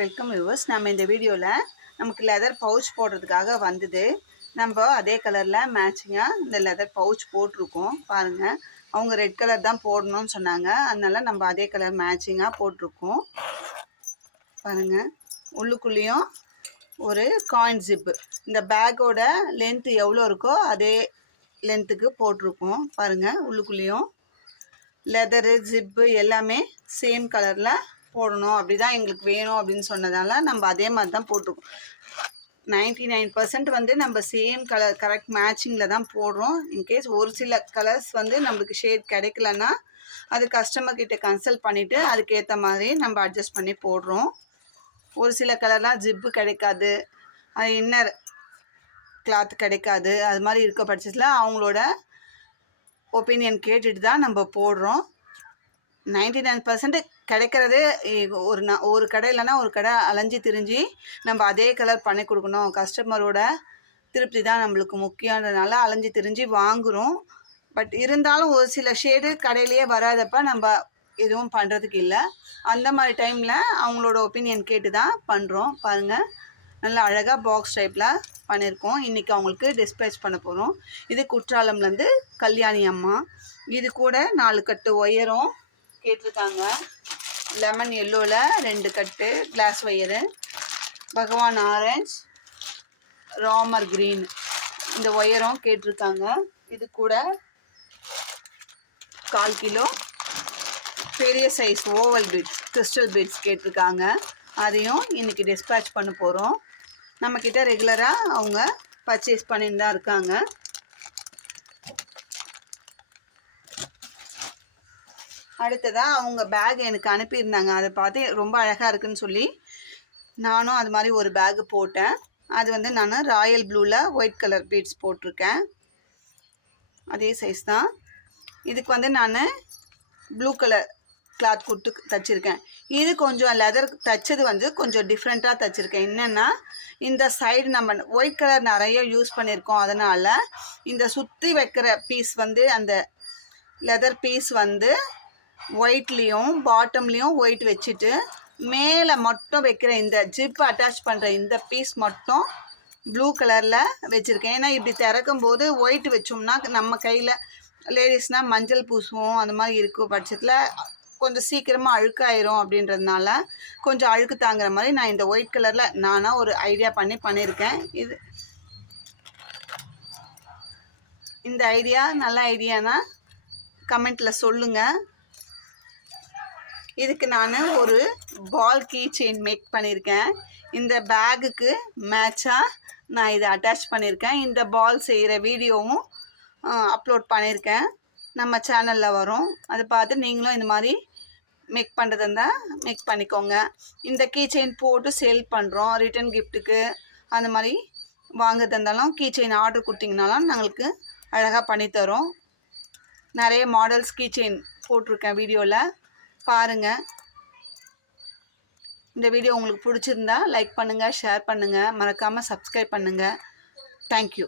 Welcome viewers. நம்ம இந்த வீடியோவில் நமக்கு லெதர் பவுச் போடுறதுக்காக வந்தது. நம்ம அதே கலரில் மேட்சிங்காக இந்த லெதர் பவுச் போட்டிருக்கோம். பாருங்கள், அவங்க ரெட் கலர் தான் போடணும்னு சொன்னாங்க, அதனால நம்ம அதே கலர் மேட்சிங்காக போட்டிருக்கோம். பாருங்கள், உள்ளுக்குள்ளேயும் ஒரு காயின் ஜிப்பு, இந்த பேக்கோட லென்த்து எவ்வளோ இருக்கோ அதே லென்த்துக்கு போட்டிருக்கோம். பாருங்கள், உள்ளுக்குள்ளேயும் லெதரு ஜிப்பு எல்லாமே சேம் கலரில் போடணும், அப்படி தான் எங்களுக்கு வேணும் அப்படின்னு சொன்னதால நம்ம அதே மாதிரி தான் போட்டிருக்கோம். 99% வந்து நம்ம சேம் கலர் கரெக்ட் மேட்சிங்கில் தான் போடுறோம். இன்கேஸ் ஒரு சில கலர்ஸ் வந்து நம்மளுக்கு ஷேட் கிடைக்கலன்னா அது கஸ்டமர்கிட்ட கன்சல்ட் பண்ணிவிட்டு அதுக்கேற்ற மாதிரி நம்ம அட்ஜஸ்ட் பண்ணி போடுறோம். ஒரு சில கலர்லாம் ஜிப்பு கிடைக்காது, அது இன்னர் கிளாத் கிடைக்காது, அது மாதிரி இருக்க பட்சத்தில் அவங்களோட ஒப்பீனியன் கேட்டுட்டு தான் நம்ம போடுறோம். 99% கிடைக்கிறதே ஒரு கடை இல்லைன்னா ஒரு கடை அலைஞ்சி திரிஞ்சு நம்ம அதே கலர் பண்ணி கொடுக்கணும். கஸ்டமரோட திருப்தி தான் நம்மளுக்கு முக்கியன்றதுனால அலைஞ்சி திரிஞ்சு வாங்குகிறோம். பட் இருந்தாலும் ஒரு சில ஷேடு கடையிலேயே வராதப்ப நம்ம எதுவும் பண்ணுறதுக்கு இல்லை. அந்த மாதிரி டைமில் அவங்களோட ஒப்பீனியன் கேட்டு தான் பண்ணுறோம். பாருங்கள், நல்லா அழகாக பாக்ஸ் டைப்பில் பண்ணியிருக்கோம். இன்றைக்கி அவங்களுக்கு டிஸ்பேச் பண்ண போகிறோம். இது குற்றாலம்லேருந்து கல்யாணி அம்மா. இது கூட 4 கட்டு ஒயரும் கேட்டிருக்காங்க. லெமன் எல்லோவில் 2 கட்டு கிளாஸ் ஒயரு, பகவான் ஆரஞ்ச், ராமர் க்ரீன் இந்த ஒயரும் கேட்டிருக்காங்க. இது கூட 1/4 கிலோ பெரிய size oval beads, crystal beads கேட்டிருக்காங்க. அதையும் இன்றைக்கி டிஸ்பேச் பண்ண போகிறோம். நம்மக்கிட்ட ரெகுலராக அவங்க பர்ச்சேஸ் பண்ணிட்டு தான் இருக்காங்க. அடுத்ததாக அவங்க பேக் எனக்கு அனுப்பியிருந்தாங்க. அதை பார்த்து ரொம்ப அழகாக இருக்குதுன்னு சொல்லி நானும் அது மாதிரி ஒரு பேக்கு போட்டேன். அது வந்து நான் ராயல் ப்ளூவில் ஒயிட் கலர் பீட்ஸ் போட்டிருக்கேன், அதே சைஸ் தான். இதுக்கு வந்து நான் ப்ளூ கலர் கிளாத் கொடுத்து தைச்சிருக்கேன். இது கொஞ்சம் லெதர் தைச்சது வந்து கொஞ்சம் டிஃப்ரெண்ட்டாக தைச்சிருக்கேன். என்னென்னா, இந்த சைடு நம்ம ஒயிட் கலர் நிறைய யூஸ் பண்ணியிருக்கோம், அதனால் இந்த சுற்றி வைக்கிற பீஸ் வந்து அந்த லெதர் பீஸ் வந்து ஒயிட்லேயும் பாட்டம்லேயும் ஒயிட் வச்சுட்டு மேலே மட்டும் வைக்கிற இந்த ஜிப் அட்டாச் பண்ணுற இந்த பீஸ் மட்டும் ப்ளூ கலரில் வச்சுருக்கேன். ஏன்னா இப்படி திறக்கும் போது ஒயிட் வச்சோம்னா நம்ம கையில் லேடிஸ்னால் மஞ்சள் பூசுவோம், அந்த மாதிரி இருக்கும் பட்சத்தில் கொஞ்சம் சீக்கிரமாக அழுக்காயிரும். அப்படின்றதுனால கொஞ்சம் அழுக்கு தாங்குற மாதிரி நான் இந்த ஒயிட் கலரில் நானாக ஒரு ஐடியா பண்ணியிருக்கேன். இந்த ஐடியா நல்ல ஐடியானா கமெண்ட்டில் சொல்லுங்கள். இதுக்கு நான் ஒரு பால் கீ செயின் மேக் பண்ணியிருக்கேன். இந்த பேக்குக்கு மேட்சாக நான் இதை அட்டாச் பண்ணியிருக்கேன். இந்த பால் செய்கிற வீடியோவும் அப்லோட் பண்ணியிருக்கேன், நம்ம சேனலில் வரும். அதை பார்த்து நீங்களும் இந்த மாதிரி மேக் பண்ணுறது இருந்தால் மேக் பண்ணிக்கோங்க. இந்த கீ செயின் போட்டு சேல் பண்ணுறோம். ரிட்டன் கிஃப்ட்டுக்கு அந்த மாதிரி வாங்குறது இருந்தாலும் கீ செயின் ஆர்டர் கொடுத்தீங்கனாலும் நாங்களுக்கு அழகாக பண்ணித்தரோம். நிறைய மாடல்ஸ் கீ செயின் போட்டிருக்கேன் வீடியோவில், பாருங்கள். இந்த வீடியோ உங்களுக்கு பிடிச்சிருந்தா லைக் பண்ணுங்கள், ஷேர் பண்ணுங்கள், மறக்காமல் சப்ஸ்கிரைப் பண்ணுங்கள். தேங்க்யூ.